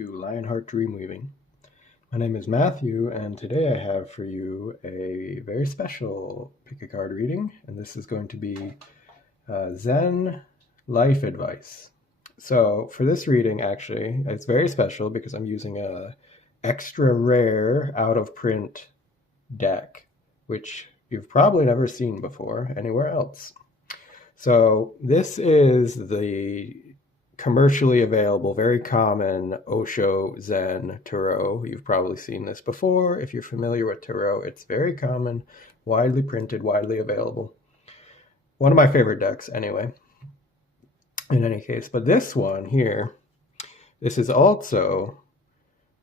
to Lionheart Dreamweaving. My name is Matthew, and today I have for you a very special pick a card reading, and this is going to be Zen life advice. So for this reading, actually, it's very special because I'm using a extra rare out of print deck, which you've probably never seen before anywhere else. So this is the commercially available, very common Osho Zen Tarot. You've probably seen this before. If you're familiar with Tarot, it's very common, widely printed, widely available. One of my favorite decks anyway, in any case. But this one here, this is also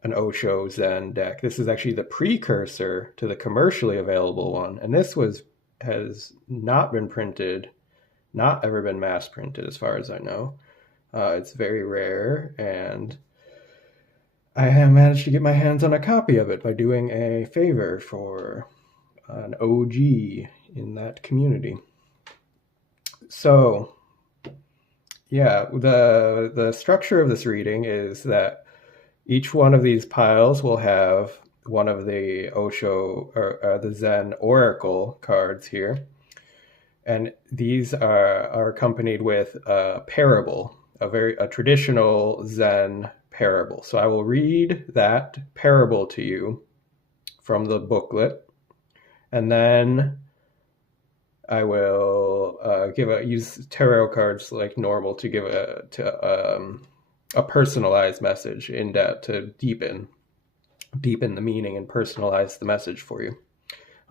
an Osho Zen deck. This is actually the precursor to the commercially available one. And this has not been printed, not ever been mass printed as far as I know. It's very rare, and I have managed to get my hands on a copy of it by doing a favor for an OG in that community. So, yeah, the structure of this reading is that each one of these piles will have one of the Osho or the Zen Oracle cards here, and these are accompanied with a parable. A traditional Zen parable. So I will read that parable to you from the booklet, and then I will use tarot cards like normal to give a personalized message to deepen the meaning and personalize the message for you.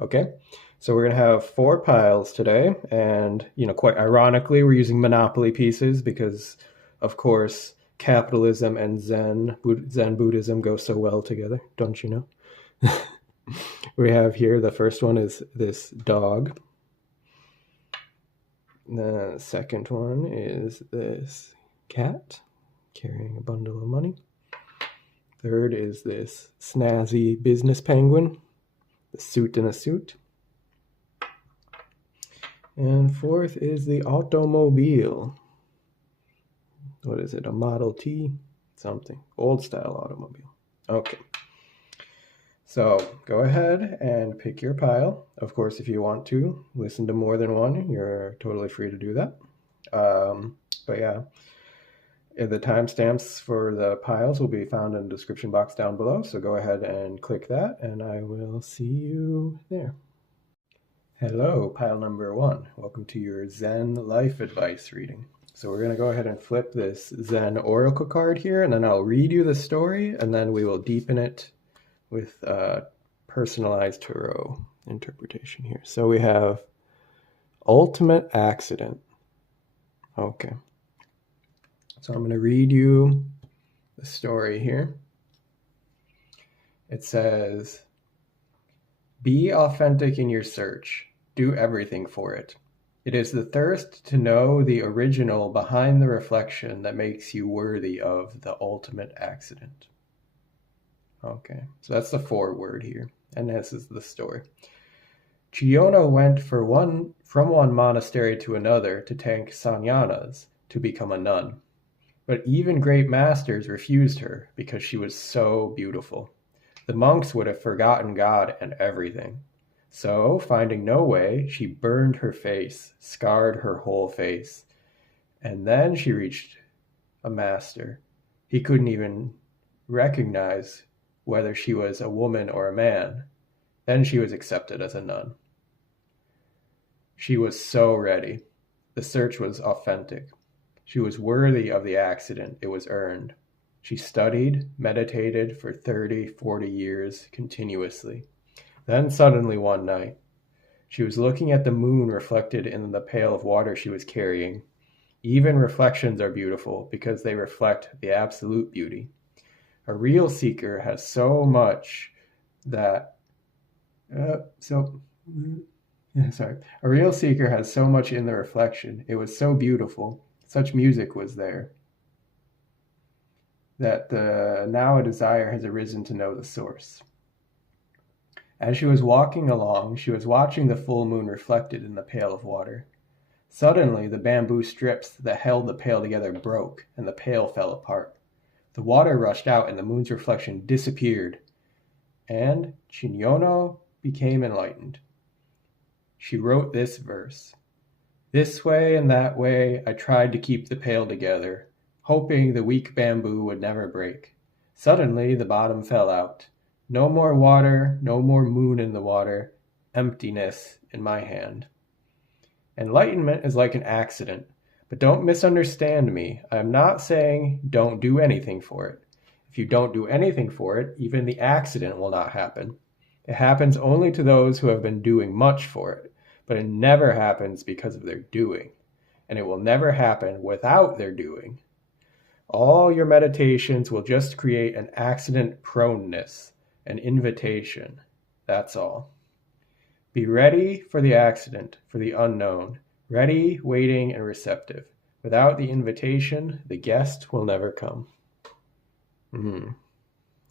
Okay. So we're going to have 4 piles today, and quite ironically, we're using Monopoly pieces because, of course, capitalism and Zen Buddhism go so well together, don't you know? We have here, the first one is this dog. The second one is this cat carrying a bundle of money. Third is this snazzy business penguin, the suit in a suit. And fourth is the automobile. What is it? A Model T? Something. Old style automobile. Okay. So go ahead and pick your pile. Of course, if you want to listen to more than one, you're totally free to do that. But yeah, the timestamps for the piles will be found in the description box down below. So go ahead and click that, and I will see you there. Hello, pile number 1. Welcome to your Zen life advice reading. So we're going to go ahead and flip this Zen Oracle card here, and then I'll read you the story, and then we will deepen it with personalized tarot interpretation here. So we have ultimate accident. Okay. So I'm going to read you the story here. It says, "Be authentic in your search. Do everything for it. It is the thirst to know the original behind the reflection that makes you worthy of the ultimate accident." Okay, so that's the foreword here, and this is the story. Chiyono went from one monastery to another to take sannyanas to become a nun. But even great masters refused her because she was so beautiful. The monks would have forgotten God and everything. So, finding no way, she burned her face, scarred her whole face. And then she reached a master. He couldn't even recognize whether she was a woman or a man. Then she was accepted as a nun. She was so ready. The search was authentic. She was worthy of the accident. It was earned. She studied, meditated for 30, 40 years continuously. Then suddenly one night, she was looking at the moon reflected in the pail of water she was carrying. Even reflections are beautiful because they reflect the absolute beauty. A real seeker has so much that... A real seeker has so much in the reflection. It was so beautiful. Such music was there. That now a desire has arisen to know the source. As she was walking along, she was watching the full moon reflected in the pail of water. Suddenly, the bamboo strips that held the pail together broke, and the pail fell apart. The water rushed out and the moon's reflection disappeared, and Chinyono became enlightened. She wrote this verse. This way and that way I tried to keep the pail together, hoping the weak bamboo would never break. Suddenly the bottom fell out. No more water, no more moon in the water, emptiness in my hand. Enlightenment is like an accident, but don't misunderstand me. I'm not saying don't do anything for it. If you don't do anything for it, even the accident will not happen. It happens only to those who have been doing much for it, but it never happens because of their doing, and it will never happen without their doing. All your meditations will just create an accident proneness, an invitation. That's all. Be ready for the accident, for the unknown. Ready, waiting, and receptive. Without the invitation, the guest will never come.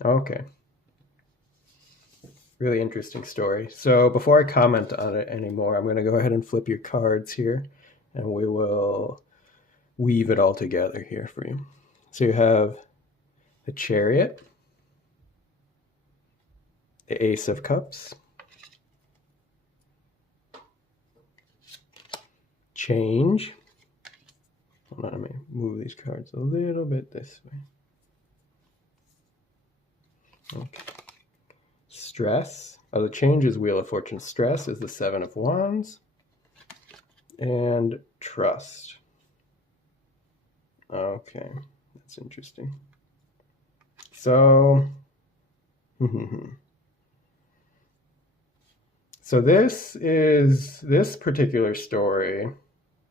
Okay. Really interesting story. So before I comment on it anymore, I'm going to go ahead and flip your cards here, and we will weave it all together here for you. So you have the Chariot, the Ace of Cups, Change. Hold on, let me move these cards a little bit this way. Okay. Stress. The Change is Wheel of Fortune. Stress is the Seven of Wands. And Trust. Okay, that's interesting. So, so this particular story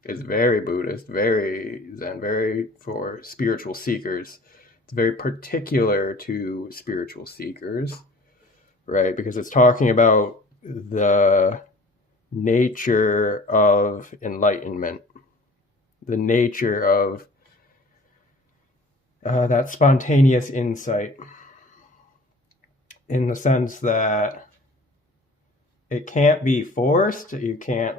is very Buddhist, very Zen, very for spiritual seekers. It's very particular to spiritual seekers, right? Because it's talking about the nature of enlightenment, the nature of that spontaneous insight, in the sense that it can't be forced. You can't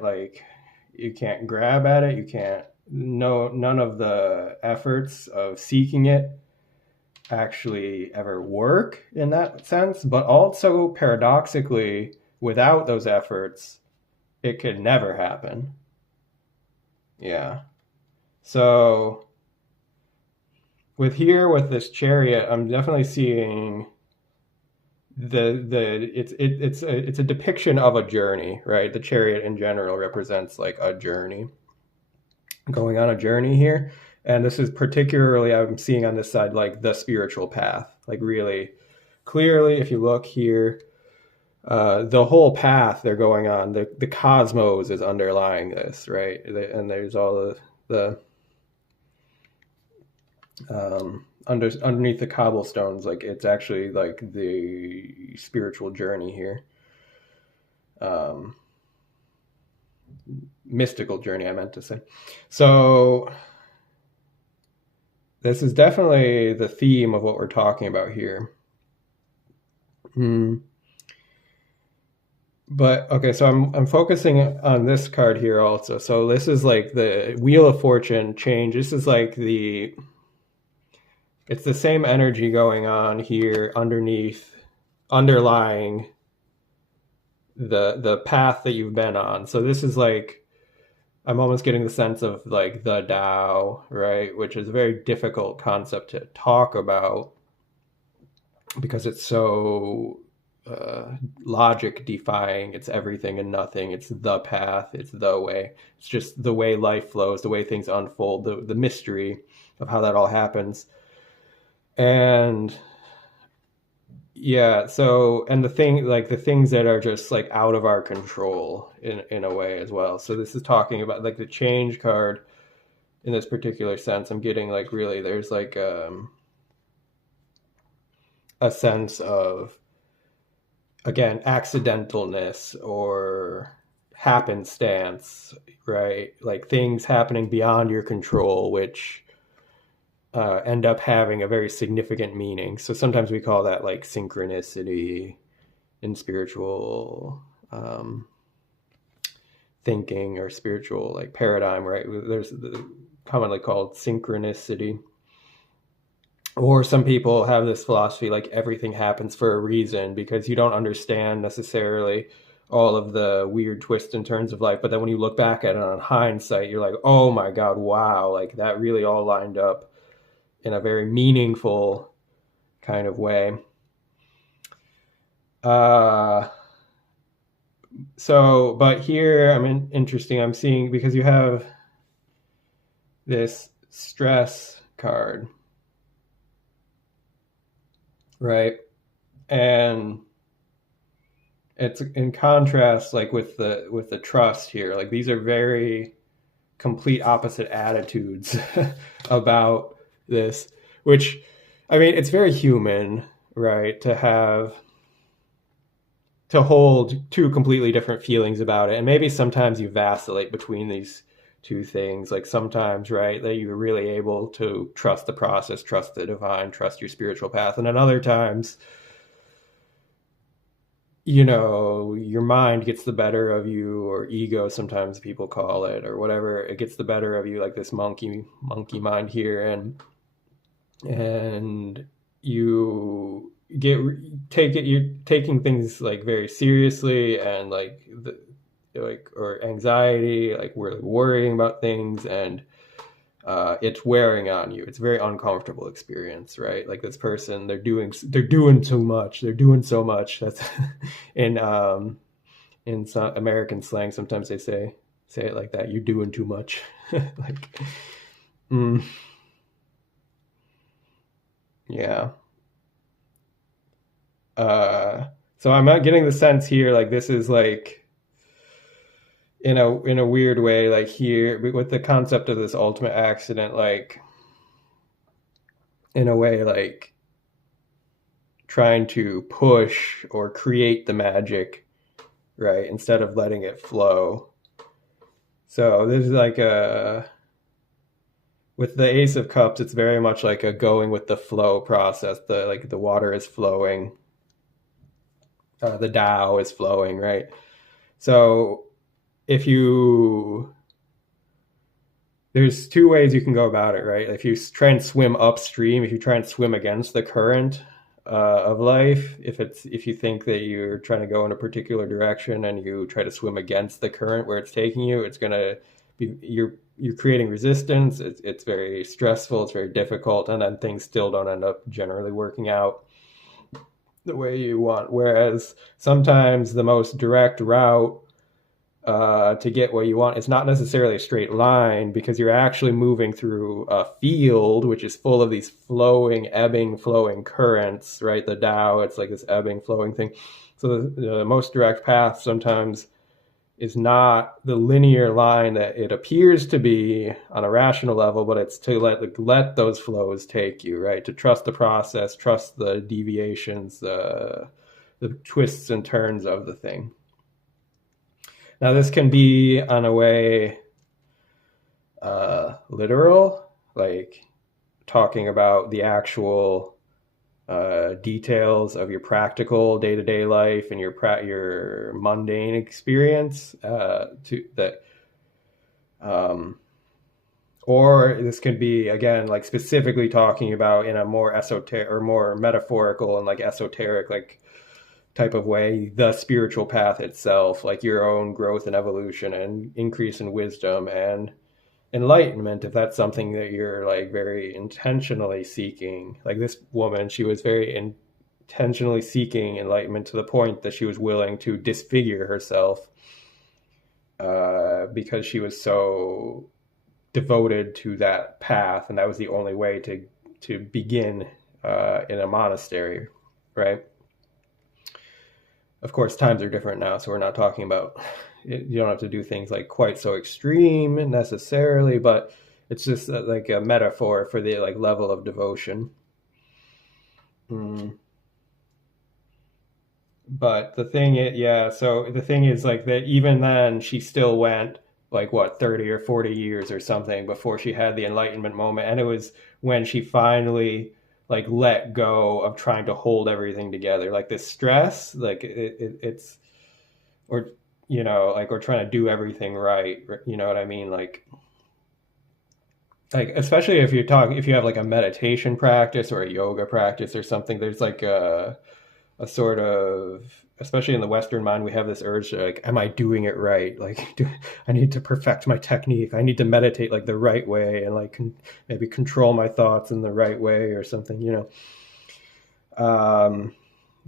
grab at it. You can't, none of the efforts of seeking it actually ever work in that sense. But also paradoxically, without those efforts, it could never happen. Yeah. So with this Chariot, I'm definitely seeing it's a depiction of a journey, right? The Chariot in general represents like a journey, going on a journey here. And this is particularly, I'm seeing on this side, like the spiritual path, like really clearly, if you look here, the whole path they're going on, the cosmos is underlying this, right? And there's all the underneath the cobblestones, like it's actually like the spiritual journey here, mystical journey, I meant to say. So this is definitely the theme of what we're talking about here. But okay, so I'm focusing on this card here also. So this is like the Wheel of Fortune, Change. This is like it's the same energy going on here underlying the path that you've been on. So this is like, I'm almost getting the sense of like the Tao, right? Which is a very difficult concept to talk about because it's so logic defying. It's everything and nothing. It's the path. It's the way. It's just the way life flows, the way things unfold, the mystery of how that all happens. And yeah, so, and the things that are just like out of our control in a way as well. So this is talking about like the Change card in this particular sense. I'm getting like really there's like a sense of, again, accidentalness or happenstance, right? Like things happening beyond your control, which end up having a very significant meaning. So sometimes we call that like synchronicity in spiritual thinking or spiritual like paradigm, right? There's commonly called synchronicity. Or some people have this philosophy like everything happens for a reason, because you don't understand necessarily all of the weird twists and turns of life. But then when you look back at it on hindsight, you're like, oh my God, wow, like that really all lined up in a very meaningful kind of way. Uh, but here interesting. I'm seeing, because you have this stress card, right? And it's in contrast, like with the trust here. Like these are very complete opposite attitudes about this, which, I mean, it's very human, right, to hold two completely different feelings about it. And maybe sometimes you vacillate between these two things. Like sometimes, right, that you're really able to trust the process, trust the divine, trust your spiritual path. And then other times, your mind gets the better of you, or ego, sometimes people call it, or whatever. It gets the better of you, like this monkey mind here. And you you're taking things like very seriously, and or anxiety, like we're worrying about things, and it's wearing on you. It's a very uncomfortable experience, right? Like this person, they're doing too much. They're doing so much. That's in some American slang, sometimes they say it like that. You're doing too much. Like, yeah. So I'm not getting the sense here, like this is like, in a weird way, like here with the concept of this ultimate accident, like in a way, like trying to push or create the magic, right, instead of letting it flow. So this is like with the Ace of Cups, it's very much like a going with the flow process. The water is flowing, the Tao is flowing, right? So if you there's two ways you can go about it, right? If you try and swim upstream, if you try and swim against the current of life, if you think that you're trying to go in a particular direction and you try to swim against the current where it's taking you, it's gonna be you're creating resistance. It's very stressful. It's very difficult, and then things still don't end up generally working out the way you want. Whereas sometimes the most direct route to get what you want, it's not necessarily a straight line, because you're actually moving through a field which is full of these flowing, ebbing, flowing currents, right? The Tao, it's like this ebbing, flowing thing. So the most direct path sometimes is not the linear line that it appears to be on a rational level, but it's to let those flows take you, right? To trust the process, trust the deviations, the twists and turns of the thing. Now, this can be, on a way, literal, like talking about the actual details of your practical day-to-day life and your mundane experience. Or this can be, again, like specifically talking about in a more esoteric or more metaphorical and like esoteric, like type of way, the spiritual path itself, like your own growth and evolution and increase in wisdom and enlightenment, if that's something that you're like very intentionally seeking. Like this woman, she was very intentionally seeking enlightenment to the point that she was willing to disfigure herself because she was so devoted to that path, and that was the only way to begin in a monastery, right? Of course, times are different now, so we're not talking about, you don't have to do things like quite so extreme necessarily, but it's just like a metaphor for the like level of devotion. But the thing is, yeah, so the thing is like that even then she still went like what, 30 or 40 years or something before she had the enlightenment moment. And it was when she finally like let go of trying to hold everything together, like this stress, like it's, or like we're trying to do everything right, you know what I mean? Like like, especially if if you have like a meditation practice or a yoga practice or something, there's like a sort of, especially in the Western mind, we have this urge to like, am I doing it right? Like, I need to perfect my technique. I need to meditate like the right way and like maybe control my thoughts in the right way or something, you know.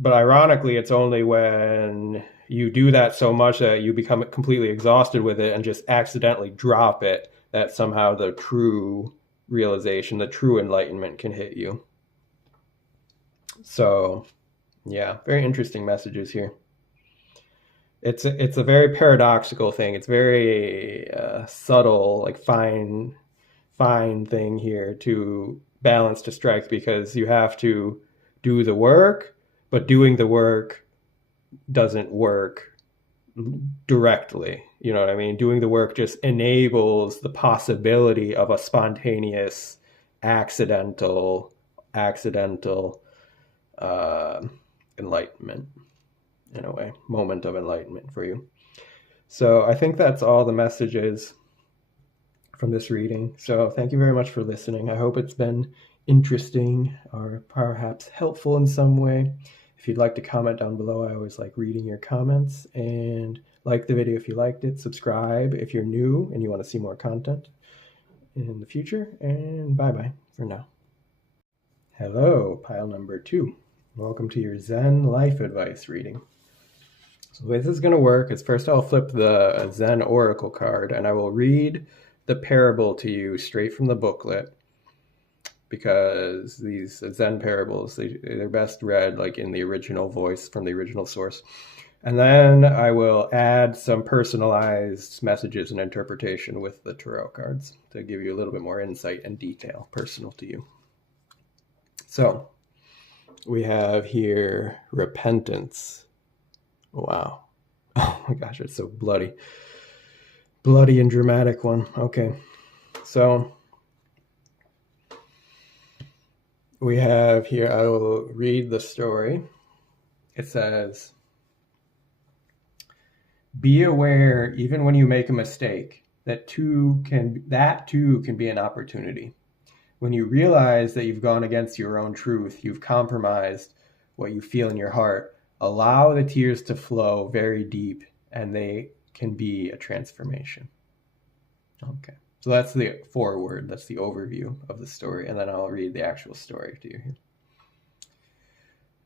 But ironically, it's only when you do that so much that you become completely exhausted with it and just accidentally drop it that somehow the true realization, the true enlightenment can hit you. So, yeah, very interesting messages here. It's a very paradoxical thing. It's very subtle, like fine thing here to balance to strike, because you have to do the work, but doing the work doesn't work directly. You know what I mean? Doing the work just enables the possibility of a spontaneous, accidental enlightenment, in a way, moment of enlightenment for you. So I think that's all the messages from this reading. So thank you very much for listening. I hope it's been interesting or perhaps helpful in some way. If you'd like to comment down below, I always like reading your comments. And like the video if you liked it. Subscribe if you're new and you want to see more content in the future. And bye-bye for now. Hello, pile number 2. Welcome to your Zen life advice reading. So the way this is going to work is, first I'll flip the Zen Oracle card and I will read the parable to you straight from the booklet, because these Zen parables, they're best read like in the original voice from the original source. And then I will add some personalized messages and interpretation with the tarot cards to give you a little bit more insight and detail personal to you. So we have here repentance. Wow. Oh my gosh, it's so bloody and dramatic one. Okay. So we have here, I will read the story. It says, be aware, even when you make a mistake, that too can be an opportunity. When you realize that you've gone against your own truth, you've compromised what you feel in your heart, allow the tears to flow very deep, and they can be a transformation. Okay. So that's the foreword, that's the overview of the story, and then I'll read the actual story to you here.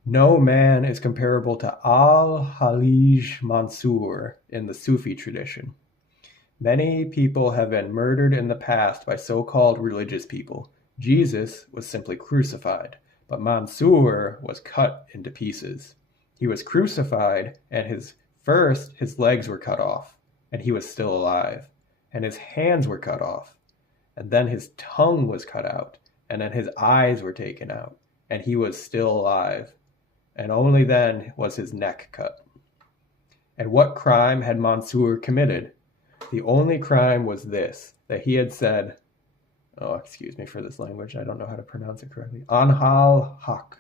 No man is comparable to Al-Halij Mansur in the Sufi tradition. Many people have been murdered in the past by so-called religious people. Jesus was simply crucified, but Mansur was cut into pieces. He was crucified, and his legs were cut off, and he was still alive. And his hands were cut off, and then his tongue was cut out, and then his eyes were taken out, and he was still alive, and only then was his neck cut. And what crime had Mansur committed? The only crime was this, that he had said, oh, excuse me for this language, I don't know how to pronounce it correctly, Anhal Haq.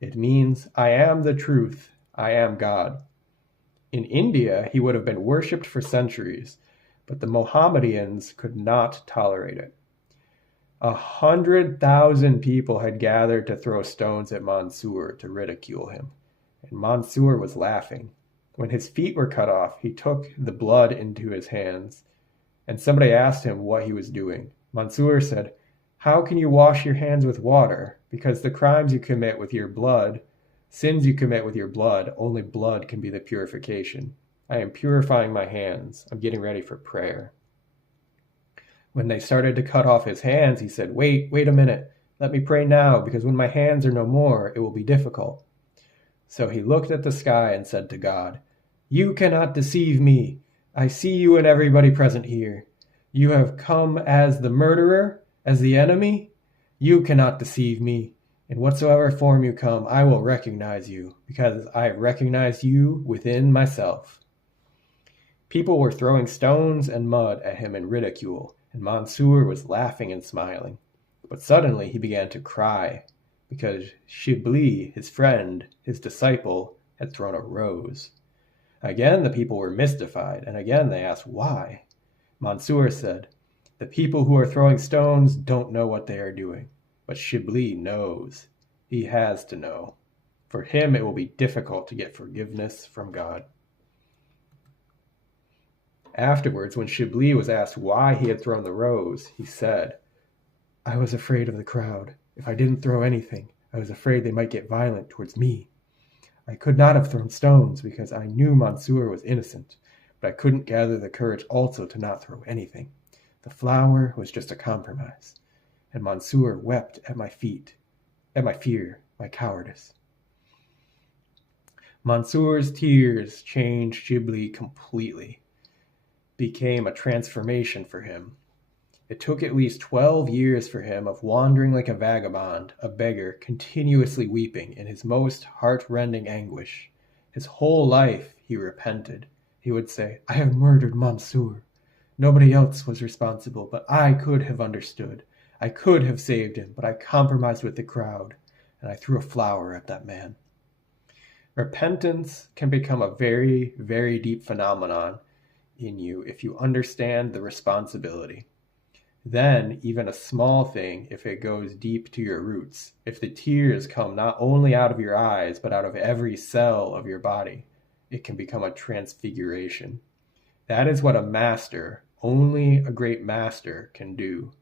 It means, I am the truth, I am God. In India, he would have been worshipped for centuries, but the Mohammedans could not tolerate it. 100,000 people had gathered to throw stones at Mansur to ridicule him, and Mansur was laughing. When his feet were cut off, he took the blood into his hands, and somebody asked him what he was doing. Mansur said, how can you wash your hands with water? Because the crimes you commit with your blood, sins you commit with your blood, only blood can be the purification. I am purifying my hands. I'm getting ready for prayer. When they started to cut off his hands, he said, wait a minute. Let me pray now, because when my hands are no more, it will be difficult. So he looked at the sky and said to God, you cannot deceive me. I see you and everybody present here. You have come as the murderer, as the enemy. You cannot deceive me. In whatsoever form you come, I will recognize you, because I recognize you within myself. People were throwing stones and mud at him in ridicule, and Mansur was laughing and smiling. But suddenly he began to cry, because Shibli, his friend, his disciple, had thrown a rose. Again the people were mystified, and again they asked why. Mansur said, The people who are throwing stones don't know what they are doing, but Shibli knows. He has to know. For him, it will be difficult to get forgiveness from God. Afterwards, when Shibli was asked why he had thrown the rose, he said, I was afraid of the crowd. If I didn't throw anything, I was afraid they might get violent towards me. I could not have thrown stones because I knew Mansour was innocent, but I couldn't gather the courage also to not throw anything. The flower was just a compromise, and Mansour wept at my feet, at my fear, my cowardice. Mansour's tears changed Shibli completely, became a transformation for him. It took at least 12 years for him of wandering like a vagabond, a beggar, continuously weeping in his most heart-rending anguish. His whole life he repented. He would say, I have murdered Mansour. Nobody else was responsible, but I could have understood. I could have saved him, but I compromised with the crowd, and I threw a flower at that man. Repentance can become a very, very deep phenomenon in you if you understand the responsibility. Then, even a small thing, if it goes deep to your roots, if the tears come not only out of your eyes, but out of every cell of your body, it can become a transfiguration. That is what a master, only a great master, can do.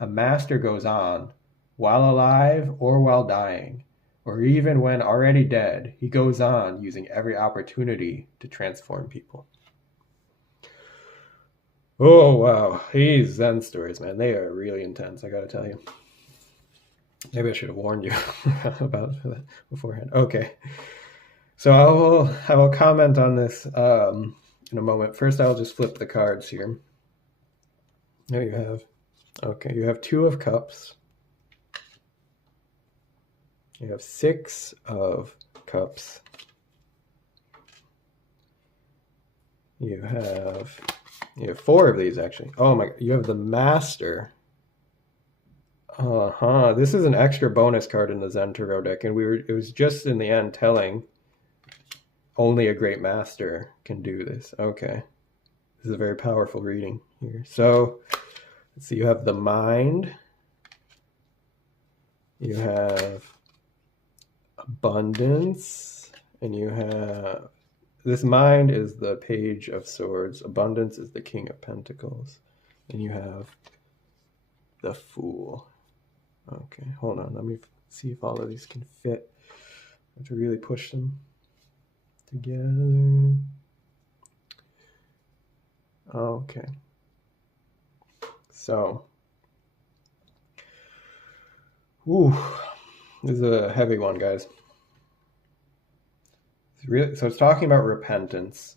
A master goes on, while alive or while dying, or even when already dead, he goes on using every opportunity to transform people. Oh, wow. These Zen stories, man, they are really intense, I gotta tell you. Maybe I should have warned you about that beforehand. Okay. So I will comment on this in a moment. First, I'll just flip the cards here. There you have. Okay, you have 2 of Cups. You have 6 of Cups. You have 4 of these, actually. Oh my, you have the Master. This is an extra bonus card in the Zen Tarot deck, and it was just in the end telling only a great master can do this. Okay. This is a very powerful reading here. So, let's see, you have the Mind. You have Abundance, and you have, this Mind is the Page of Swords. Abundance is the King of Pentacles. And you have the Fool. Okay, hold on. Let me see if all of these can fit. I have to really push them together. Okay. So, this is a heavy one, guys. So it's talking about repentance.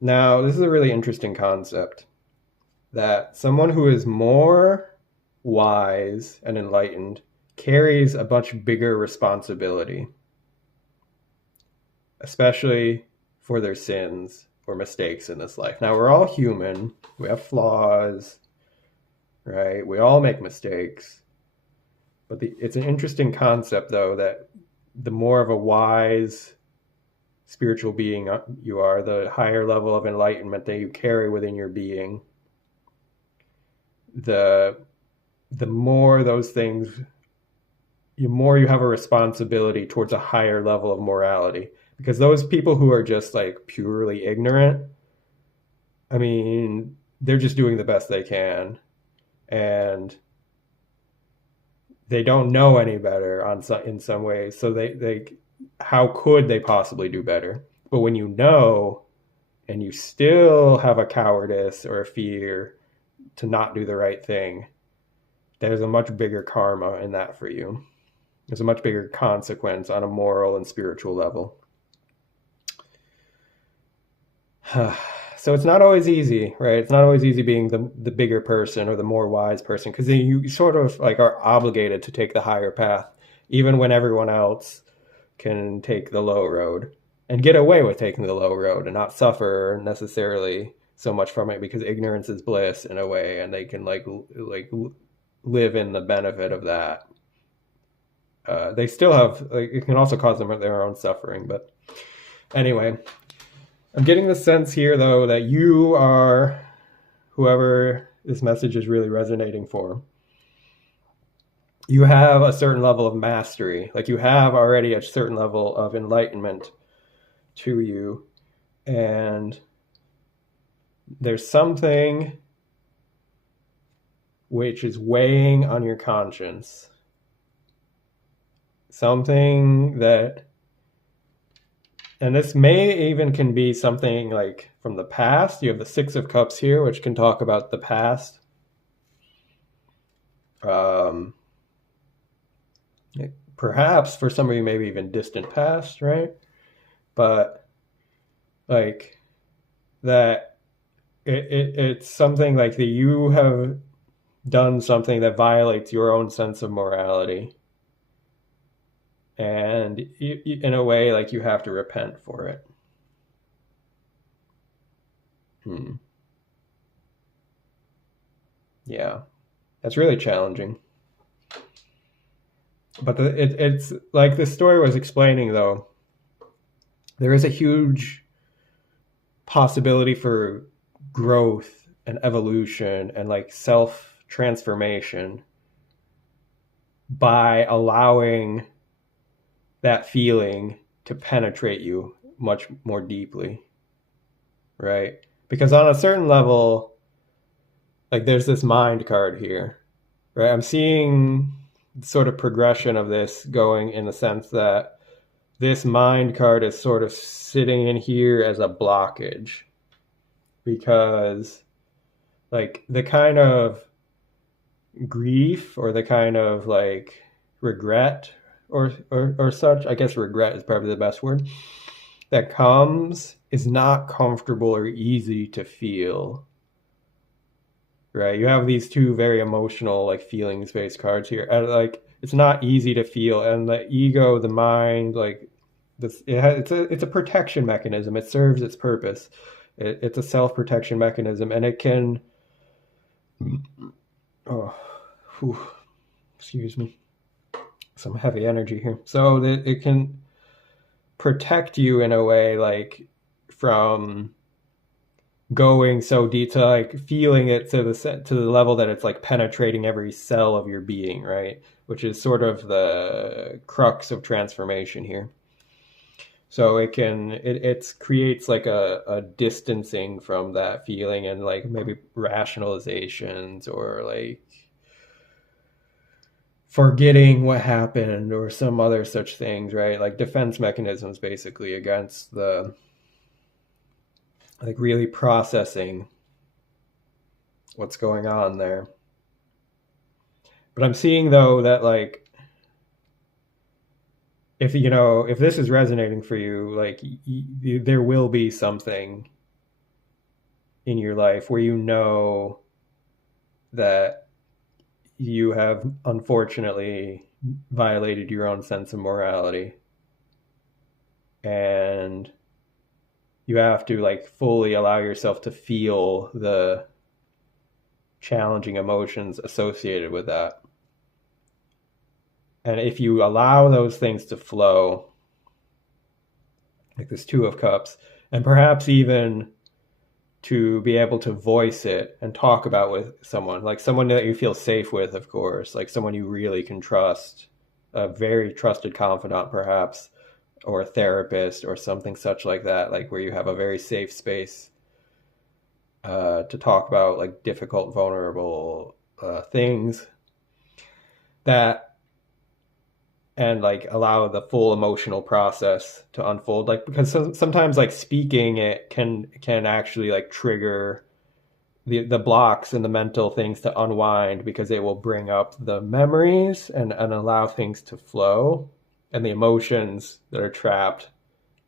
Now, this is a really interesting concept, that someone who is more wise and enlightened carries a much bigger responsibility, especially for their sins or mistakes in this life. Now, we're all human. We have flaws, right? We all make mistakes. But it's an interesting concept, though, that the more of a wise spiritual being you are, the higher level of enlightenment that you carry within your being, the more those things, the more you have a responsibility towards a higher level of morality. Because those people who are just like purely ignorant, I mean, they're just doing the best they can. And they don't know any better in some ways. So they how could they possibly do better? But when you know, and you still have a cowardice or a fear to not do the right thing, there's a much bigger karma in that for you. There's a much bigger consequence on a moral and spiritual level. So it's not always easy, right? It's not always easy being the bigger person or the more wise person, because then you sort of like are obligated to take the higher path, even when everyone else can take the low road and get away with taking the low road and not suffer necessarily so much from it, because ignorance is bliss in a way, and they can like live in the benefit of that. They still have, it can also cause them their own suffering, but anyway. I'm getting the sense here, though, that you are whoever this message is really resonating for, you have a certain level of mastery. Like you have already a certain level of enlightenment to you. And there's something which is weighing on your conscience. Something that, and this may even can be something like from the past. You have the Six of Cups here, which can talk about the past. Perhaps for some of you, maybe even distant past, right? But like that, it's something like that you have done something that violates your own sense of morality. And in a way, like you have to repent for it. Yeah, that's really challenging. But it's like the story was explaining, though, there is a huge possibility for growth and evolution and like self-transformation by allowing that feeling to penetrate you much more deeply, right? Because on a certain level, like there's this mind card here, right? I'm seeing sort of progression of this going in the sense that this mind card is sort of sitting in here as a blockage, because like the kind of grief or the kind of like regret or such, I guess regret is probably the best word, that comes is not comfortable or easy to feel, right? You have these two very emotional, like feelings-based cards here, and like it's not easy to feel. And the ego, the mind, like this, it's a protection mechanism. It serves its purpose. It's a self-protection mechanism, and it can. Oh, whew, excuse me. Some heavy energy here. So that it can protect you in a way, like from going so deep to like feeling it to the level that it's like penetrating every cell of your being, right? Which is sort of the crux of transformation here. So it creates like a distancing from that feeling and like maybe rationalizations or like forgetting what happened or some other such things, right? Like defense mechanisms basically against the like really processing what's going on there. But I'm seeing though that like if this is resonating for you, like there will be something in your life where you know that you have unfortunately violated your own sense of morality, and you have to like fully allow yourself to feel the challenging emotions associated with that. And if you allow those things to flow, like this Two of Cups, and perhaps even to be able to voice it and talk about with someone, like someone that you feel safe with, of course, like someone you really can trust, a very trusted confidant perhaps, or a therapist or something such like that, like where you have a very safe space to talk about like difficult, vulnerable things that, and like allow the full emotional process to unfold, like because sometimes like speaking it can actually like trigger the blocks and the mental things to unwind, because it will bring up the memories and allow things to flow and the emotions that are trapped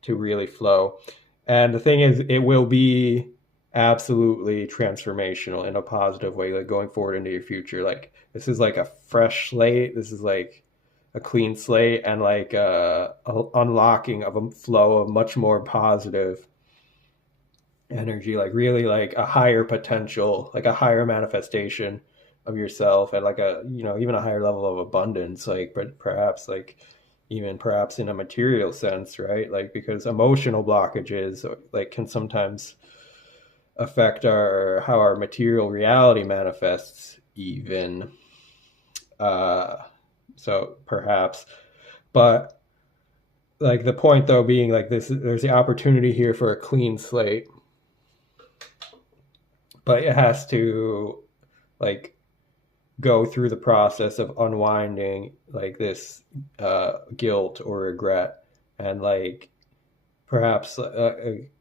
to really flow. And the thing is, it will be absolutely transformational in a positive way, like going forward into your future. Like this is like a fresh slate. This is like a clean slate and like a unlocking of a flow of much more positive energy, like really like a higher potential, like a higher manifestation of yourself at like a, even a higher level of abundance, like, but perhaps like even perhaps in a material sense, right? Like because emotional blockages like can sometimes affect how our material reality manifests even. So perhaps, but like the point though being like this, there's the opportunity here for a clean slate, but it has to like go through the process of unwinding like this guilt or regret, and like perhaps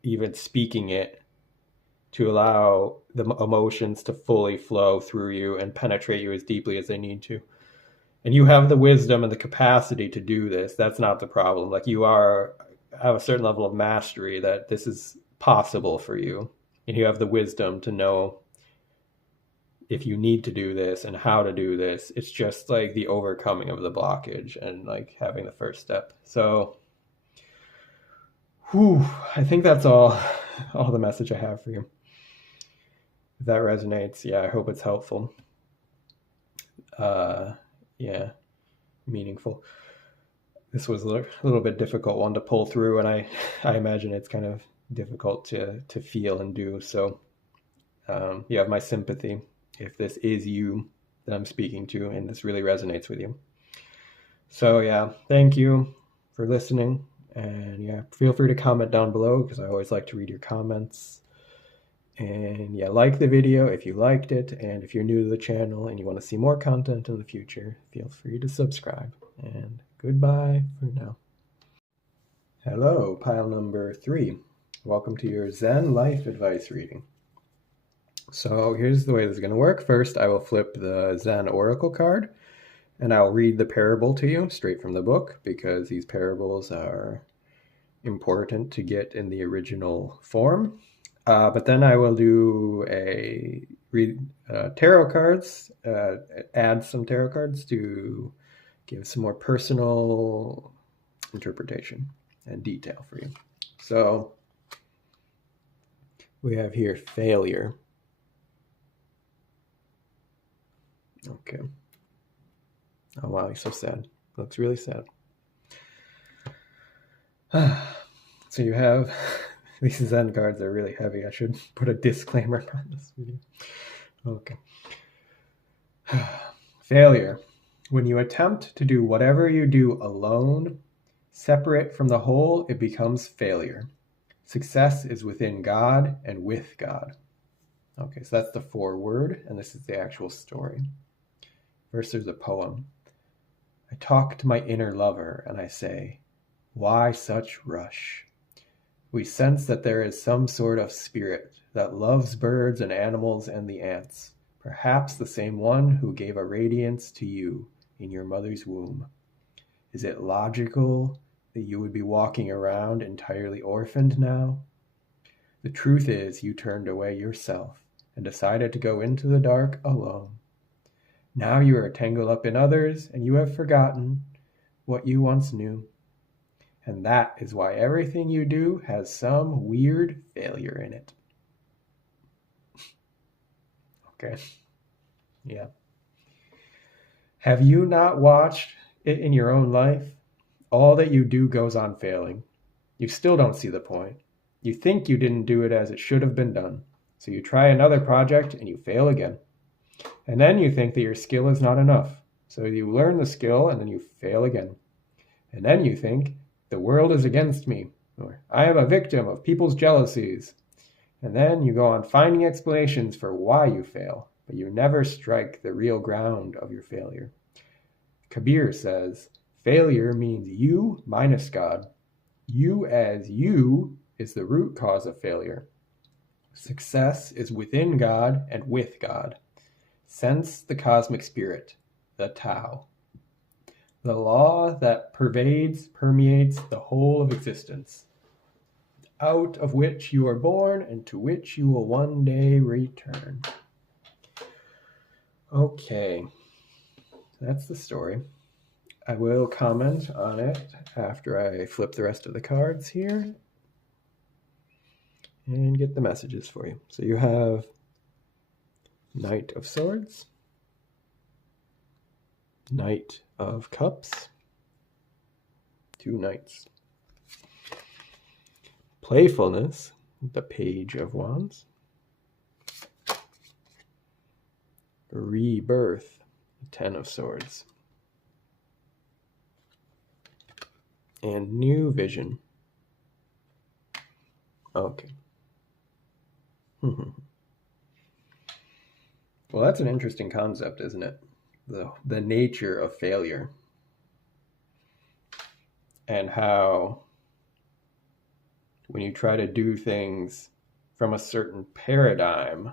even speaking it to allow the emotions to fully flow through you and penetrate you as deeply as they need to. And you have the wisdom and the capacity to do this. That's not the problem. Like you have a certain level of mastery that this is possible for you, and you have the wisdom to know if you need to do this and how to do this. It's just like the overcoming of the blockage and like having the first step. So I think that's all the message I have for you. If that resonates, yeah, I hope it's helpful. Yeah, meaningful. This was a little bit difficult one to pull through, and I imagine it's kind of difficult to feel and do. So you have my sympathy if this is you that I'm speaking to and this really resonates with you. So yeah, thank you for listening. And yeah, feel free to comment down below because I always like to read your comments. And yeah, like the video if you liked it. And if you're new to the channel and you want to see more content in the future, feel free to subscribe. And goodbye for now. Hello, pile number 3. Welcome to your Zen life advice reading. So here's the way this is going to work. First, I will flip the Zen Oracle card, and I'll read the parable to you straight from the book because these parables are important to get in the original form. But then I will do read tarot cards, add some tarot cards to give some more personal interpretation and detail for you. So we have here failure. Okay. Oh wow, you're so sad. Looks really sad. So you have these Zen cards are really heavy. I should put a disclaimer on this video. Okay. Failure. When you attempt to do whatever you do alone, separate from the whole, it becomes failure. Success is within God and with God. Okay, so that's the foreword, and this is the actual story. First, there's a poem. I talk to my inner lover, and I say, why such rush? We sense that there is some sort of spirit that loves birds and animals and the ants, perhaps the same one who gave a radiance to you in your mother's womb. Is it logical that you would be walking around entirely orphaned now? The truth is you turned away yourself and decided to go into the dark alone. Now you are tangled up in others, and you have forgotten what you once knew. And that is why everything you do has some weird failure in it. Okay. Yeah. Have you not watched it in your own life? All that you do goes on failing. You still don't see the point. You think you didn't do it as it should have been done. So you try another project and you fail again. And then you think that your skill is not enough. So you learn the skill and then you fail again. And then you think, the world is against me, or I am a victim of people's jealousies. And then you go on finding explanations for why you fail, but you never strike the real ground of your failure. Kabir says, failure means you minus God. You as you is the root cause of failure. Success is within God and with God. Sense the cosmic spirit, the Tao. The law that permeates the whole of existence, out of which you are born and to which you will one day return. Okay, that's the story. I will comment on it after I flip the rest of the cards here and get the messages for you. So you have Knight of Swords, Knight of Cups, 2 Knights. Playfulness, the Page of Wands, rebirth, 10 of Swords. And new vision. Okay. Well, that's an interesting concept, isn't it? The nature of failure. And how when you try to do things from a certain paradigm,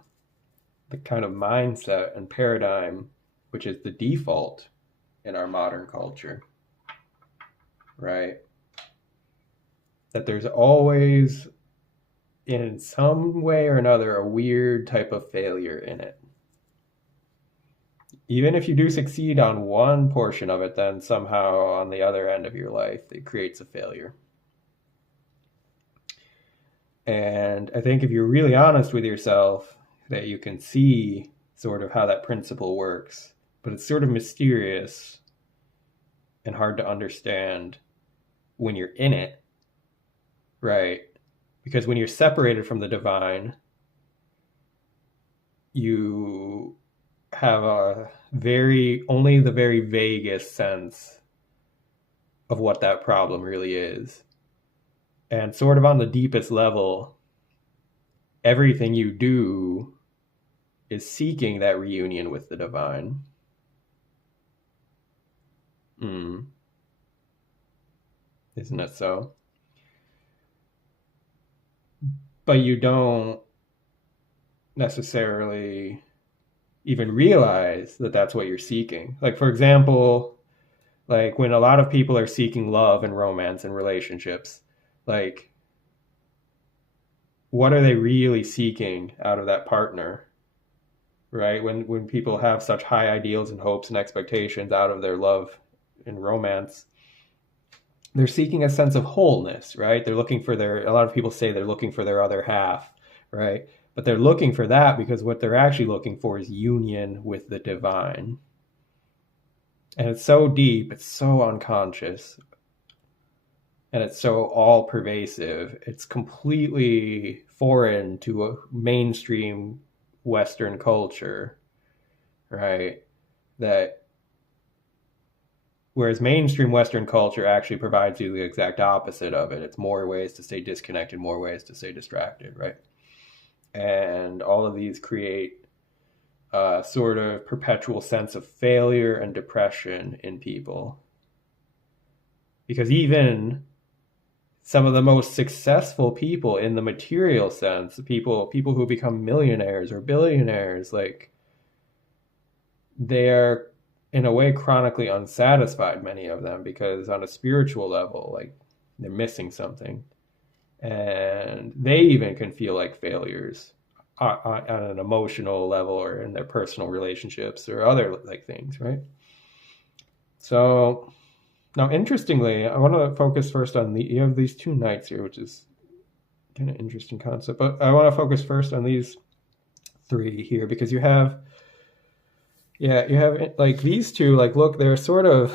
the kind of mindset and paradigm which is the default in our modern culture, right? That there's always, in some way or another, a weird type of failure in it. Even if you do succeed on one portion of it, then somehow on the other end of your life, it creates a failure. And I think if you're really honest with yourself, that you can see sort of how that principle works. But it's sort of mysterious and hard to understand when you're in it, right? Because when you're separated from the divine, you have only the very vaguest sense of what that problem really is. And sort of on the deepest level, everything you do is seeking that reunion with the divine. Isn't it so? But you don't necessarily even realize that that's what you're seeking. Like, for example, like when a lot of people are seeking love and romance and relationships, like, what are they really seeking out of that partner, right? When people have such high ideals and hopes and expectations out of their love and romance, they're seeking a sense of wholeness, right? They're looking for a lot of people say they're looking for their other half, right? But they're looking for that because what they're actually looking for is union with the divine. And it's so deep, it's so unconscious, and it's so all pervasive. It's completely foreign to a mainstream Western culture, right? Whereas mainstream Western culture actually provides you the exact opposite of it. It's more ways to stay disconnected, more ways to stay distracted, right? And all of these create a sort of perpetual sense of failure and depression in people. Because even some of the most successful people in the material sense, people who become millionaires or billionaires, like, they are in a way chronically unsatisfied, many of them, because on a spiritual level, like, they're missing something. And they even can feel like failures on an emotional level or in their personal relationships or other like things, right? So now, interestingly, I want to focus first on you have these two knights here, which is kind of interesting concept, but I want to focus first on these three here, because you have like these two, like, look, they're sort of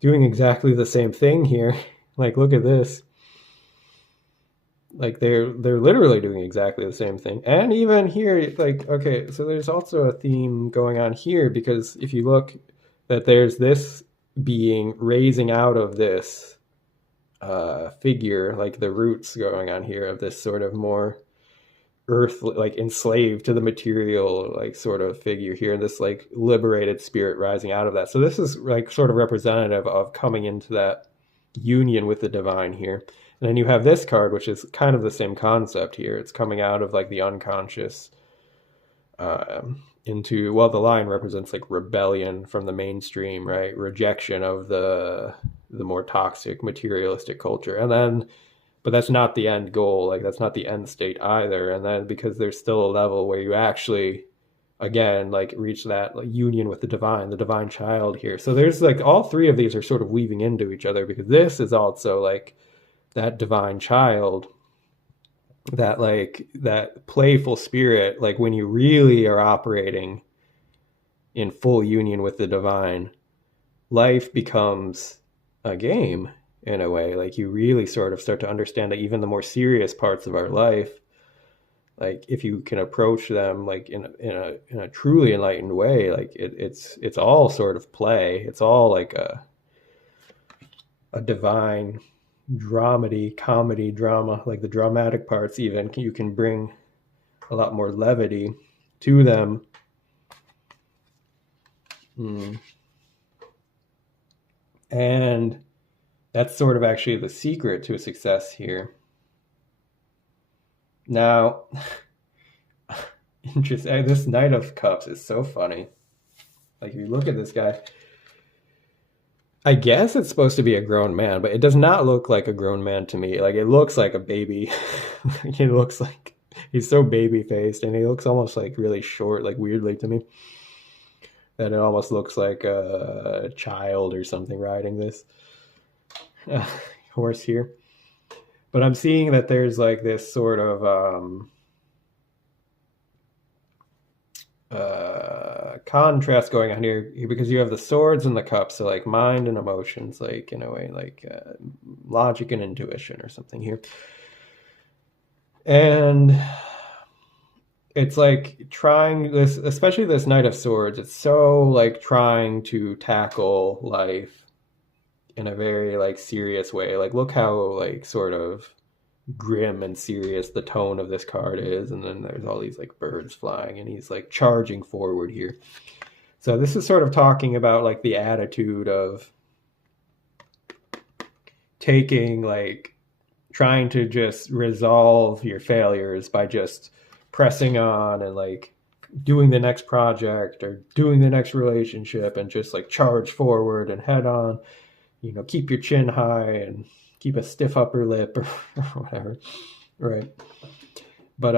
doing exactly the same thing here. Like, look at this. Like, they're literally doing exactly the same thing. And even here, like, okay, so there's also a theme going on here, because if you look, that there's this being raising out of this figure, like the roots going on here of this sort of more earth, like enslaved to the material, like sort of figure here, and this like liberated spirit rising out of that. So this is like sort of representative of coming into that union with the divine here. And then you have this card, which is kind of the same concept here. It's coming out of like the unconscious into, well, the lion represents like rebellion from the mainstream, right? Rejection of the more toxic materialistic culture. And then, but that's not the end goal. Like, that's not the end state either. And then because there's still a level where you actually, again, like reach that like union with the divine child here. So there's like all three of these are sort of weaving into each other, because this is also like that divine child, that like that playful spirit, like when you really are operating in full union with the divine, life becomes a game in a way. Like, you really sort of start to understand that even the more serious parts of our life, like if you can approach them like in a truly enlightened way, like it's all sort of play. It's all like a divine dramedy, comedy, drama, like the dramatic parts. Even you can bring a lot more levity to them. And that's sort of actually the secret to success here. Now, interesting. This Knight of Cups is so funny. Like, if you look at this guy, I guess it's supposed to be a grown man, but it does not look like a grown man to me. Like, it looks like a baby. It looks like he's so baby-faced, and he looks almost like really short, like weirdly to me. That it almost looks like a child or something riding this horse here. But I'm seeing that there's like this sort of contrast going on here because you have the swords and the cups, so like mind and emotions, like in a way, like logic and intuition or something here. And it's like trying this, especially this Knight of Swords, it's so like trying to tackle life in a very like serious way. Like look how like sort of grim and serious the tone of this card is, and then there's all these like birds flying and he's like charging forward here. So this is sort of talking about like the attitude of taking, like trying to just resolve your failures by just pressing on and like doing the next project or doing the next relationship and just like charge forward and head on, you know, keep your chin high and keep a stiff upper lip or whatever, right? But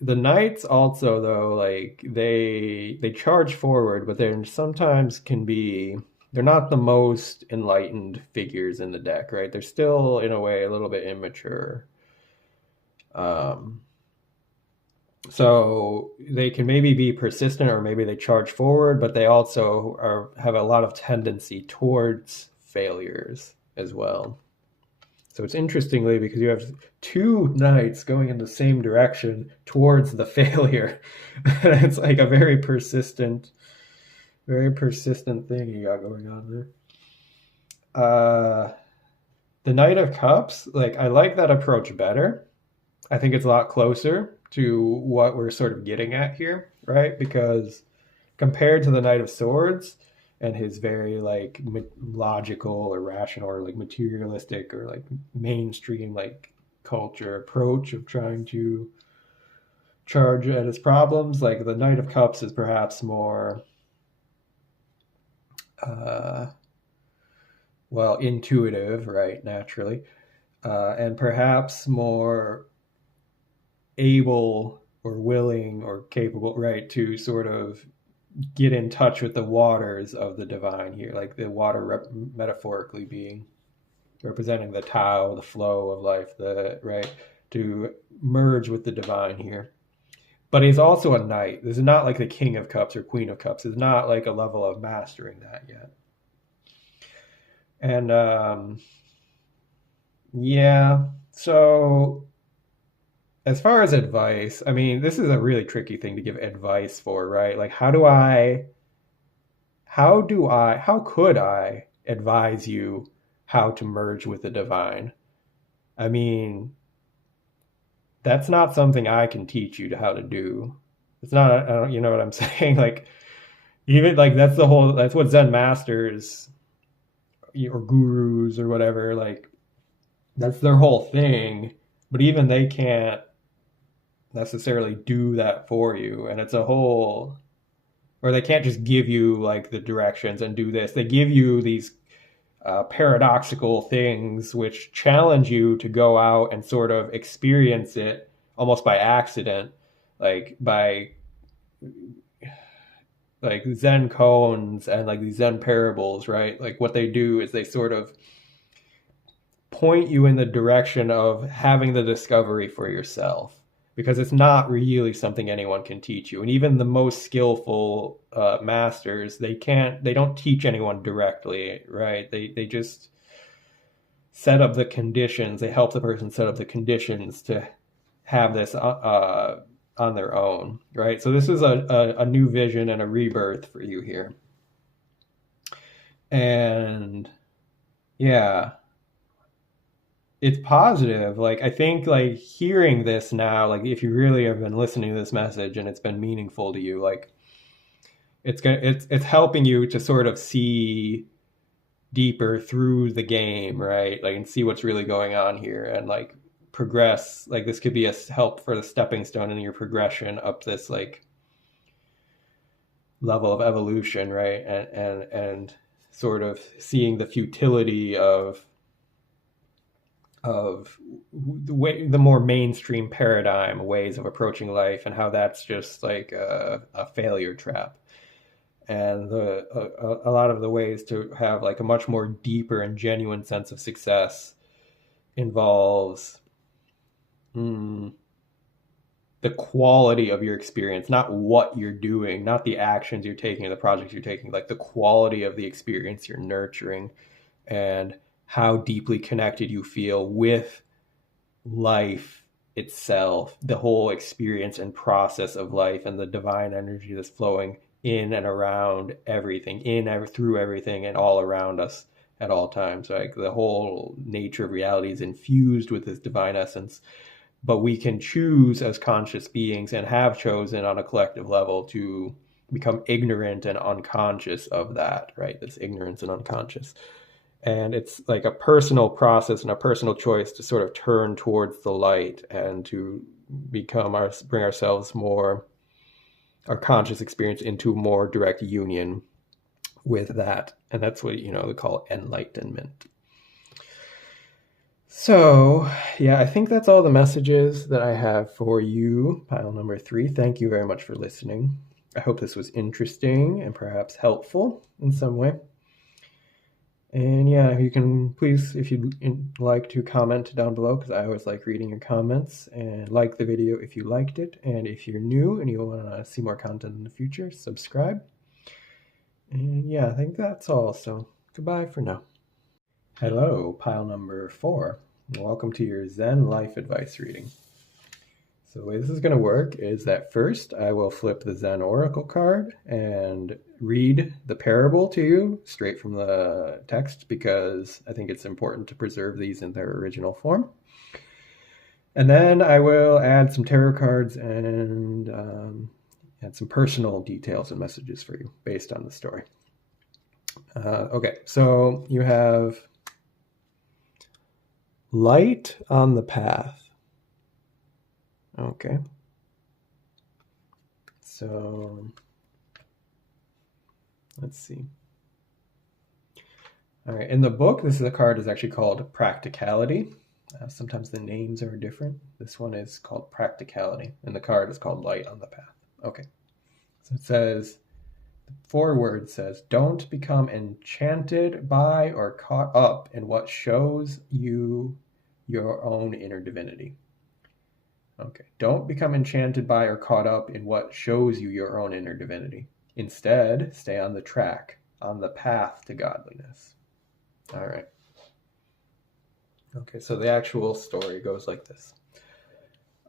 the knights also, though, like they charge forward, but they sometimes can be, they're not the most enlightened figures in the deck, right? They're still in a way a little bit immature. So they can maybe be persistent, or maybe they charge forward, but they also have a lot of tendency towards failures as well. So it's interestingly because you have two knights going in the same direction towards the failure. And it's like a very persistent thing you got going on there. The Knight of Cups, like I like that approach better. I think it's a lot closer to what we're sort of getting at here, right? Because compared to the Knight of Swords and his very like logical or rational or like materialistic or like mainstream like culture approach of trying to charge at his problems, like the Knight of Cups is perhaps more well, intuitive, right, naturally, and perhaps more able or willing or capable, right, to sort of get in touch with the waters of the divine here, like the water metaphorically being representing the Tao, the flow of life, right, to merge with the divine here. But he's also a knight. This is not like the King of Cups or Queen of Cups. It's not like a level of mastering that yet. And yeah, so as far as advice, I mean, this is a really tricky thing to give advice for, right? Like, how could I advise you how to merge with the divine? I mean, that's not something I can teach you how to do. It's not, you know what I'm saying? Like, even like that's what Zen masters or gurus or whatever, like that's their whole thing. But even they can't necessarily do that for you. And it's a whole, or they can't just give you like the directions and do this. They give you these paradoxical things which challenge you to go out and sort of experience it almost by accident, like by like Zen koans and like these Zen parables, right? Like what they do is they sort of point you in the direction of having the discovery for yourself, because it's not really something anyone can teach you. And even the most skillful masters, they don't teach anyone directly, right? They just set up the conditions. They help the person set up the conditions to have this on their own, right? So this is a new vision and a rebirth for you here. And yeah, it's positive. Like, I think, like, hearing this now, like, if you really have been listening to this message and it's been meaningful to you, like, it's helping you to sort of see deeper through the game, right? Like, and see what's really going on here, and like progress. Like, this could be a help for the stepping stone in your progression up this like level of evolution, right? And sort of seeing the futility of the more mainstream paradigm ways of approaching life, and how that's just like a failure trap. And a lot of the ways to have like a much more deeper and genuine sense of success involves the quality of your experience, not what you're doing, not the actions you're taking or the projects you're taking, like the quality of the experience you're nurturing, and how deeply connected you feel with life itself, the whole experience and process of life, and the divine energy that's flowing in and around everything, through everything, and all around us at all times. Like, the whole nature of reality is infused with this divine essence, but we can choose as conscious beings, and have chosen on a collective level, to become ignorant and unconscious of that, right? This ignorance and unconscious. And it's like a personal process and a personal choice to sort of turn towards the light, and to bring ourselves more, our conscious experience, into more direct union with that. And that's what, they call enlightenment. So, yeah, I think that's all the messages that I have for you, pile number 3. Thank you very much for listening. I hope this was interesting and perhaps helpful in some way. And yeah, you can please, if you'd like to, comment down below, because I always like reading your comments. And like the video if you liked it. And if you're new and you want to see more content in the future, subscribe. And yeah, I think that's all. So goodbye for now. Hello, pile number 4. Welcome to your Zen life advice reading. So the way this is going to work is that first I will flip the Zen Oracle card and read the parable to you straight from the text, because I think it's important to preserve these in their original form. And then I will add some tarot cards and add some personal details and messages for you based on the story. Okay, so you have light on the path. Okay. So let's see. All right, in the book, the card is actually called Practicality. Sometimes the names are different. This one is called Practicality, and the card is called Light on the Path. Okay. So it says, the foreword says, don't become enchanted by or caught up in what shows you your own inner divinity. Okay, don't become enchanted by or caught up in what shows you your own inner divinity. Instead, stay on the track, on the path to godliness. All right. Okay, so the actual story goes like this.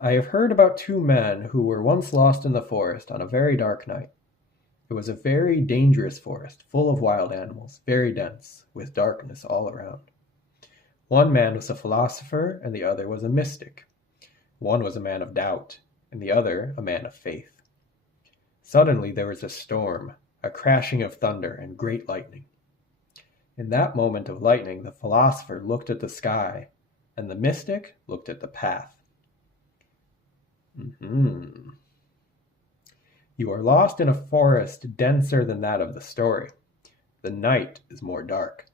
I have heard about 2 men who were once lost in the forest on a very dark night. It was a very dangerous forest, full of wild animals, very dense, with darkness all around. One man was a philosopher, and the other was a mystic. One was a man of doubt, and the other a man of faith. Suddenly there was a storm, a crashing of thunder, and great lightning. In that moment of lightning, the philosopher looked at the sky, and the mystic looked at the path. You are lost in a forest denser than that of the story. The night is more dark.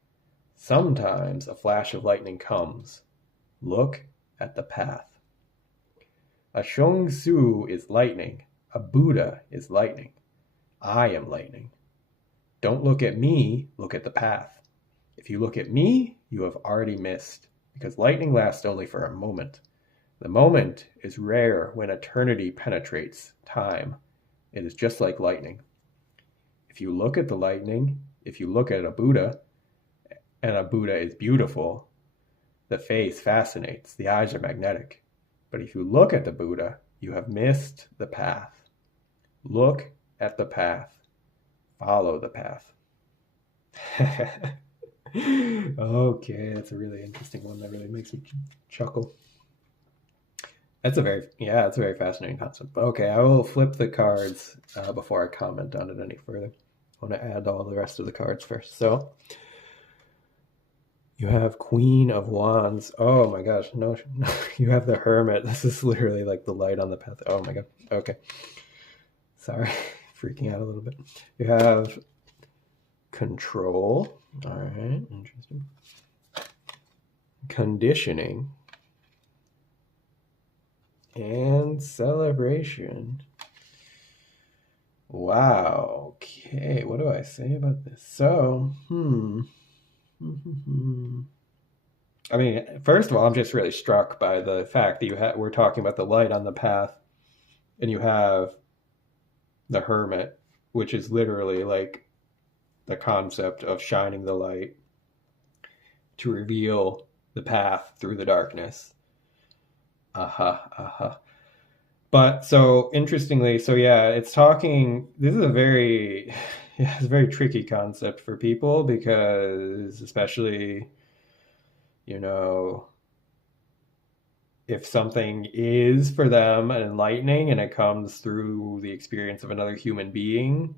Sometimes a flash of lightning comes. Look at the path. A Shang Tzu is lightning. A Buddha is lightning. I am lightning. Don't look at me, look at the path. If you look at me, you have already missed, because lightning lasts only for a moment. The moment is rare when eternity penetrates time. It is just like lightning. If you look at the lightning, if you look at a Buddha, and a Buddha is beautiful, the face fascinates, the eyes are magnetic. But if you look at the Buddha, you have missed the path. Look at the path. Follow the path. Okay, that's a really interesting one. That really makes me chuckle. That's a very fascinating concept. Okay, I will flip the cards before I comment on it any further. I want to add all the rest of the cards first. So you have Queen of Wands. Oh my gosh, no, you have the Hermit. This is literally like the light on the path. Oh my god. Okay. Sorry, freaking out a little bit. You have Control. All right, interesting. Conditioning. And Celebration. Wow. Okay, what do I say about this? So, I mean, first of all, I'm just really struck by the fact that we're talking about the light on the path, and you have the Hermit, which is literally like the concept of shining the light to reveal the path through the darkness. But so interestingly, so yeah, this is a very tricky concept for people, because especially, if something is for them an enlightening and it comes through the experience of another human being,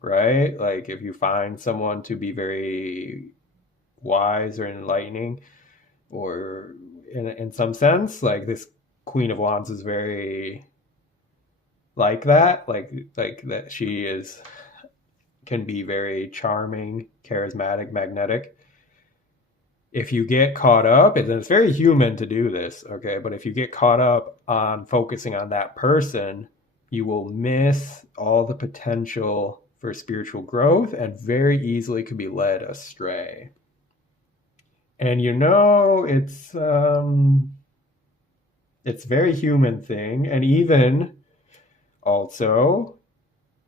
right? Like if you find someone to be very wise or enlightening, or in some sense, like this Queen of Wands is very like that, like that she can be very charming, charismatic, magnetic. If you get caught up, and it's very human to do this, okay, but if you get caught up on focusing on that person, you will miss all the potential for spiritual growth and very easily could be led astray. And it's a very human thing. And even also,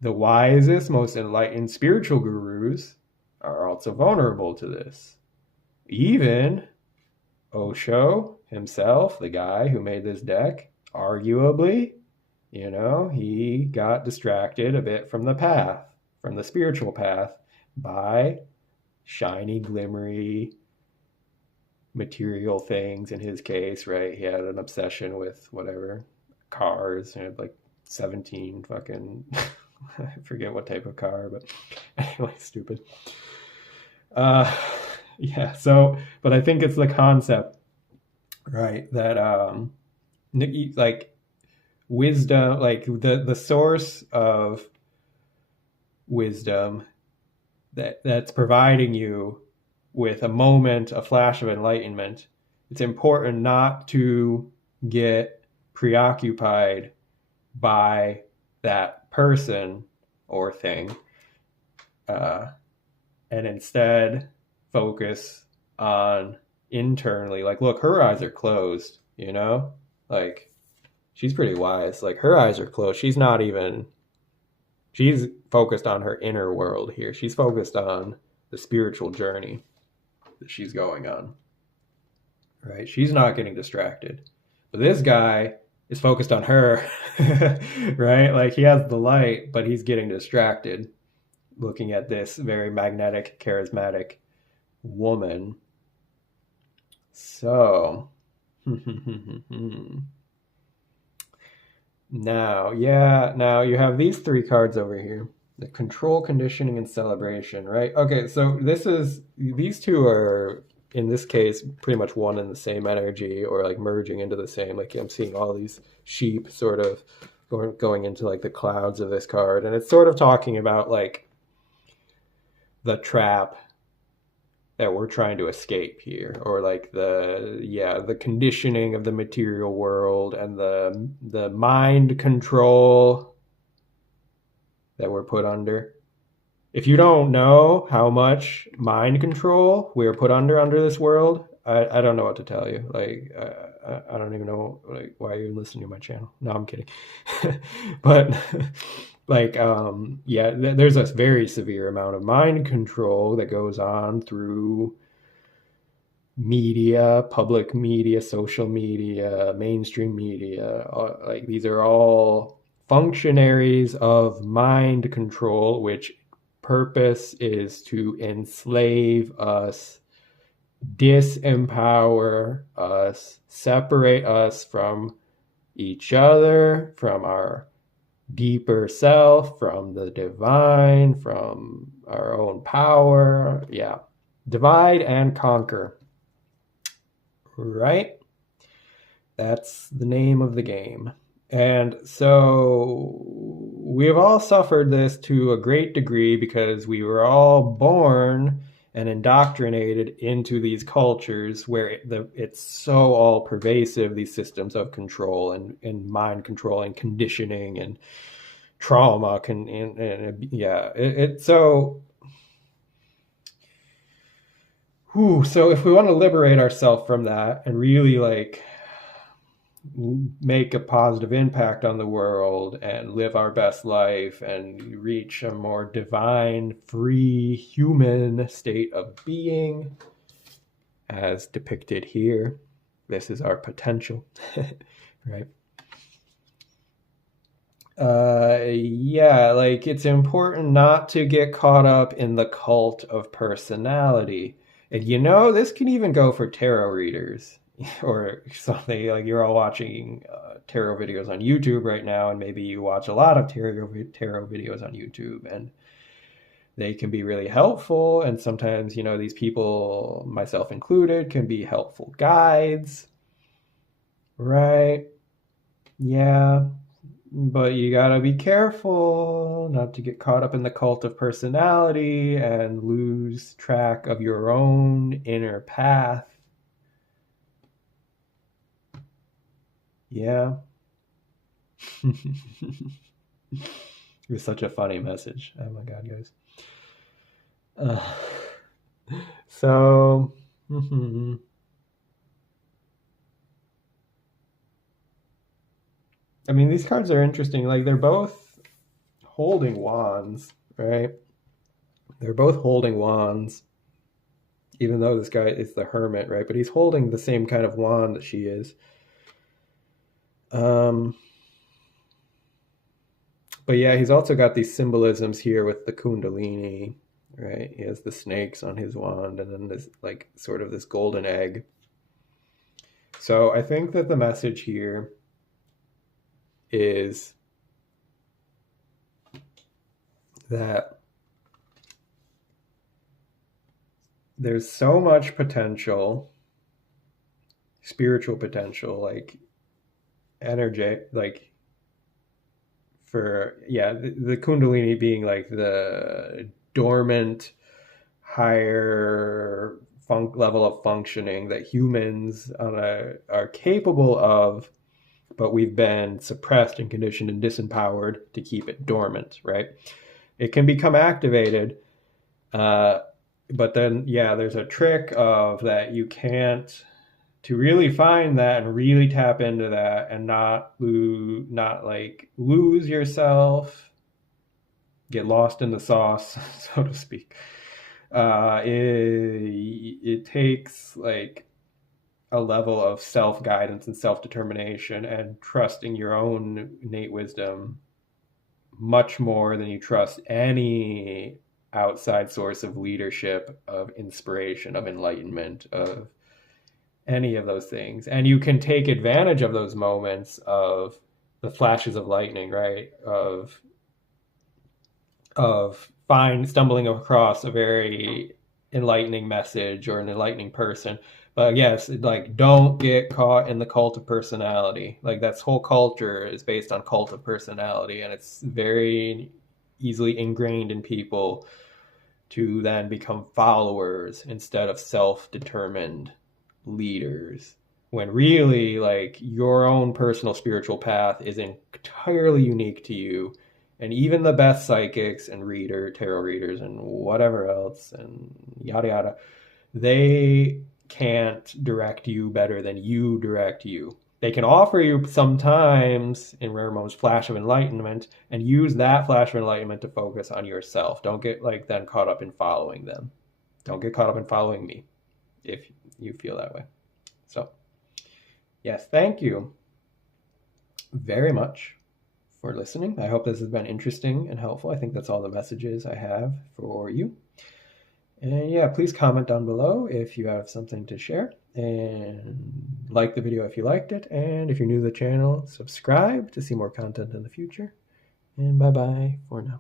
the wisest, most enlightened spiritual gurus are also vulnerable to this. Even Osho himself, the guy who made this deck, arguably, he got distracted a bit from the path, from the spiritual path, by shiny, glimmery, material things. In his case, right, he had an obsession with whatever cars. He had like 17 fucking I forget what type of car, but anyway, stupid. Yeah, so but I think it's the concept, right, that like wisdom, like the source of wisdom that's providing you with a moment, a flash of enlightenment. It's important not to get preoccupied by that person or thing, and instead focus on internally. Like, look, her eyes are closed, like she's pretty wise. Like her eyes are closed. She's focused on her inner world here. She's focused on the spiritual journey that she's going on, right? She's not getting distracted. But this guy is focused on her, right? Like he has the light, but he's getting distracted looking at this very magnetic, charismatic woman. So now you have these three cards over here: the Control, Conditioning, and Celebration, right? Okay, so these two are, in this case, pretty much one and the same energy, or like merging into the same. Like I'm seeing all these sheep sort of going into like the clouds of this card, and it's sort of talking about like the trap that we're trying to escape here, or like the conditioning of the material world and the mind control that we're put under. If you don't know how much mind control we're put under this world, I don't know what to tell you. Like I don't even know like why you're listening to my channel. No, I'm kidding. But like there's a very severe amount of mind control that goes on through media, public media, social media, mainstream media, like these are all functionaries of mind control, which purpose is to enslave us, disempower us, separate us from each other, from our deeper self, from the divine, from our own power. Yeah. Divide and conquer. Right? That's the name of the game. And so we have all suffered this to a great degree because we were all born and indoctrinated into these cultures where it's so all pervasive, these systems of control and mind control and conditioning and trauma so if we want to liberate ourselves from that and really like make a positive impact on the world and live our best life and reach a more divine, free, human state of being, as depicted here, this is our potential, right? Yeah, like it's important not to get caught up in the cult of personality. And this can even go for tarot readers or something. Like you're all watching tarot videos on YouTube right now, and maybe you watch a lot of tarot videos on YouTube, and they can be really helpful. And sometimes, these people, myself included, can be helpful guides, right? Yeah. But you gotta be careful not to get caught up in the cult of personality and lose track of your own inner path. Yeah. It was such a funny message. Oh my God, guys. So, I mean, these cards are interesting. Like, they're both holding wands, right? They're both holding wands, even though this guy is the hermit, right? But he's holding the same kind of wand that she is. But yeah, he's also got these symbolisms here with the Kundalini, right? He has the snakes on his wand and then this, like, sort of this golden egg. So I think that the message here is that there's so much potential, spiritual potential, like energy, like the Kundalini being like the dormant, higher level of functioning that humans are capable of, but we've been suppressed and conditioned and disempowered to keep it dormant, right? It can become activated, but then, there's a trick of that you can't, to really find that and really tap into that and not lose yourself, get lost in the sauce, so to speak. It takes like a level of self-guidance and self-determination and trusting your own innate wisdom much more than you trust any outside source of leadership, of inspiration, of enlightenment, of any of those things. And you can take advantage of those moments of the flashes of lightning, right? Of stumbling across a very enlightening message or an enlightening person. But yes, like, don't get caught in the cult of personality. Like, that whole culture is based on cult of personality, and it's very easily ingrained in people to then become followers instead of self-determined leaders, when really, like, your own personal spiritual path is entirely unique to you. And even the best psychics and tarot readers and whatever else and yada yada, they can't direct you better than you direct you. They can offer you sometimes, in rare moments, flash of enlightenment, and use that flash of enlightenment to focus on yourself. Don't get then caught up in following them. Don't get caught up in following me. if you feel that way. So, yes, thank you very much for listening. I hope this has been interesting and helpful. I think that's all the messages I have for you. And yeah, please comment down below if you have something to share, and like the video if you liked it. And if you're new to the channel, subscribe to see more content in the future. And bye-bye for now.